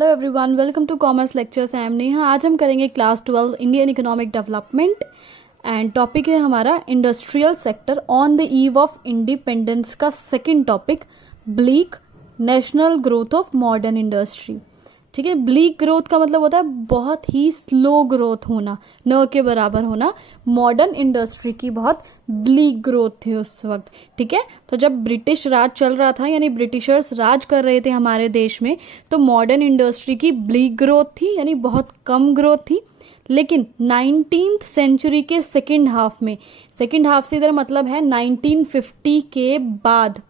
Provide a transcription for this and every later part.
Hello everyone, welcome to commerce lectures. I am Neha. आज हम करेंगे class 12 Indian economic development and topic है हमारा industrial sector on the eve of independence का second topic, bleak national growth of modern industry. ठीक है, bleak growth का मतलब होता है बहुत ही स्लो ग्रोथ होना, न के बराबर होना। मॉडर्न इंडस्ट्री की बहुत ब्लीक ग्रोथ थी उस वक्त। ठीक है, तो जब ब्रिटिश राज चल रहा था, यानी ब्रिटिशर्स राज कर रहे थे हमारे देश में, तो मॉडर्न इंडस्ट्री की ब्लीक ग्रोथ थी, यानी बहुत कम ग्रोथ थी। लेकिन 19th सेंचुरी के सेकेंड हाफ में, सेकेंड हाफ से इधर मतलब है 1950 के बाद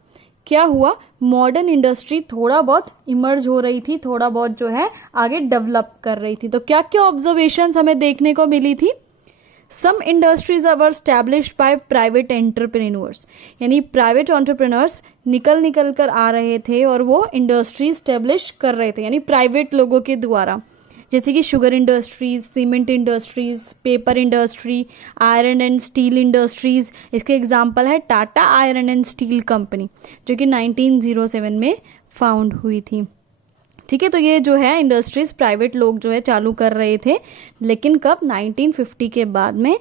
क्या हुआ, मॉडर्न इंडस्ट्री थोड़ा बहुत इमर्ज हो रही थी, थोड़ा बहुत जो है आगे डेवलप कर रही थी। तो क्या क्या ऑब्जर्वेशंस हमें देखने को मिली थी? Some industries are established by private entrepreneurs, यानी प्राइवेट एंटरप्रेन्योर्स निकल कर आ रहे थे और वो इंडस्ट्री स्टैब्लिश कर रहे थे, यानी प्राइवेट लोगों के द्वारा, जैसे कि sugar industries, cement industries, paper industry, iron and steel industries. इसके एग्जांपल है Tata iron and steel company, जो कि 1907 में फाउंड हुई थी। ठीक है, तो ये जो है इंडस्ट्रीज प्राइवेट लोग जो है चालू कर रहे थे, लेकिन कब? 1950 के बाद में।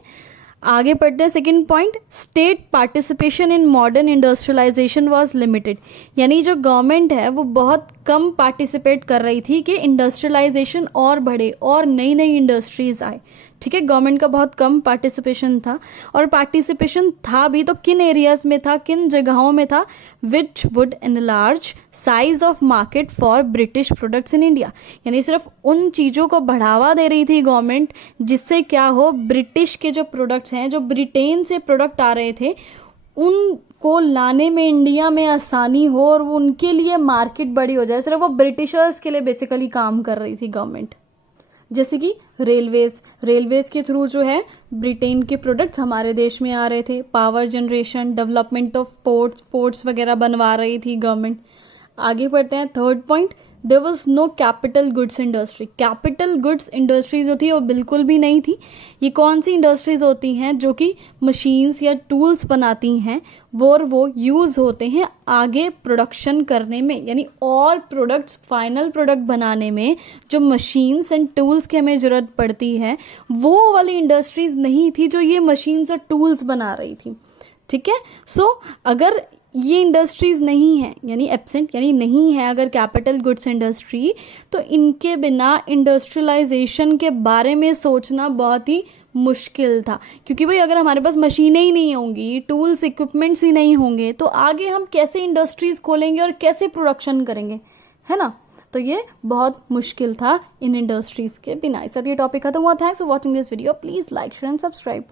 आगे पढ़ते हैं second point, state participation in modern industrialization was limited, यानी जो गवर्नमेंट है वो बहुत कम पार्टिसिपेट कर रही थी कि इंडस्ट्रियलाइजेशन और बढ़े और नई नई इंडस्ट्रीज आए। ठीक है, गवर्नमेंट का बहुत कम पार्टिसिपेशन था, और पार्टिसिपेशन था भी तो किन एरियाज में था, किन जगहों में था? Which would enlarge size of market for British products in India, यानी सिर्फ उन चीज़ों को बढ़ावा दे रही थी गवर्नमेंट जिससे क्या हो, ब्रिटिश के जो प्रोडक्ट्स हैं, जो ब्रिटेन से प्रोडक्ट आ रहे थे, उनको लाने में इंडिया में आसानी हो और वो उनके लिए मार्केट बड़ी हो जाए। सिर्फ वो ब्रिटिशर्स के लिए बेसिकली काम कर रही थी गवर्नमेंट। जैसे कि रेलवेज के थ्रू जो है ब्रिटेन के प्रोडक्ट्स हमारे देश में आ रहे थे। Power generation, development of ports वगैरह बनवा रही थी गवर्नमेंट। आगे बढ़ते हैं third point, there was no capital goods industry. Capital goods industry जो थी वो बिल्कुल भी नहीं थी। ये कौन सी इंडस्ट्रीज होती हैं? जो कि मशीन्स या टूल्स बनाती हैं, वो यूज होते हैं आगे प्रोडक्शन करने में, यानी और प्रोडक्ट्स, फाइनल प्रोडक्ट बनाने में जो मशीन्स एंड टूल्स की हमें जरूरत पड़ती है, वो वाली इंडस्ट्रीज नहीं थी जो ये मशीन्स और टूल्स बना रही थी। ठीक है, सो अगर ये इंडस्ट्रीज नहीं है, यानी एब्सेंट, यानी नहीं है अगर कैपिटल गुड्स इंडस्ट्री, तो इनके बिना इंडस्ट्रियलाइजेशन के बारे में सोचना बहुत ही मुश्किल था। क्योंकि भाई अगर हमारे पास मशीनें ही नहीं होंगी, टूल्स इक्विपमेंट्स ही नहीं होंगे, तो आगे हम कैसे इंडस्ट्रीज खोलेंगे और कैसे प्रोडक्शन करेंगे, है ना? तो ये बहुत मुश्किल था इन इंडस्ट्रीज के बिना। इस सब ये टॉपिक खत्म हुआ। Thanks for watching this video. Please like, share and subscribe.